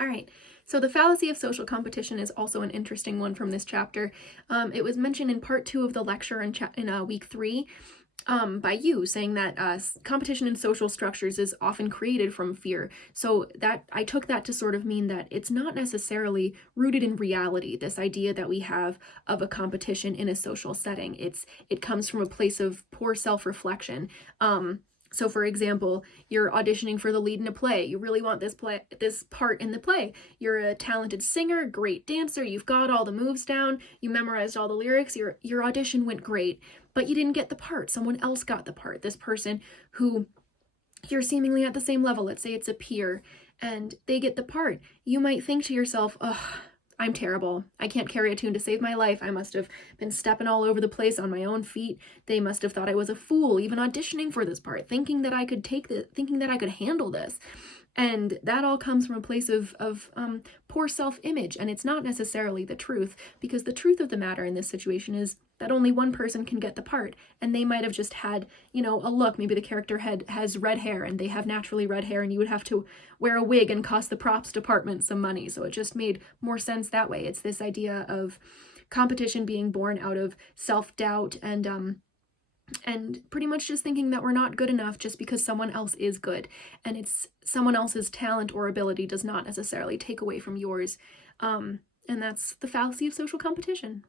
All right, so the fallacy of social competition is also an interesting one from this chapter. It was mentioned in part 2 of the lecture in week 3 by you, saying that competition in social structures is often created from fear. So that I took that to sort of mean that it's not necessarily rooted in reality, this idea that we have of a competition in a social setting. It comes from a place of poor self-reflection. So for example, you're auditioning for the lead in a play. You really want this part in the play. You're a talented singer, great dancer, you've got all the moves down, you memorized all the lyrics, your audition went great, but you didn't get the part. Someone else got the part. This person who you're seemingly at the same level, let's say it's a peer, and they get the part. You might think to yourself, ugh, I'm terrible. I can't carry a tune to save my life. I must have been stepping all over the place on my own feet. They must have thought I was a fool, even auditioning for this part, thinking that I could thinking that I could handle this. And that all comes from a place of poor self-image, and it's not necessarily the truth, because the truth of the matter in this situation is that only one person can get the part, and they might have just had, a look. Maybe the character has red hair, and they have naturally red hair, and you would have to wear a wig and cost the props department some money, so it just made more sense that way. It's this idea of competition being born out of self-doubt and pretty much just thinking that we're not good enough just because someone else is good, and it's someone else's talent or ability does not necessarily take away from yours, and that's the fallacy of social competition.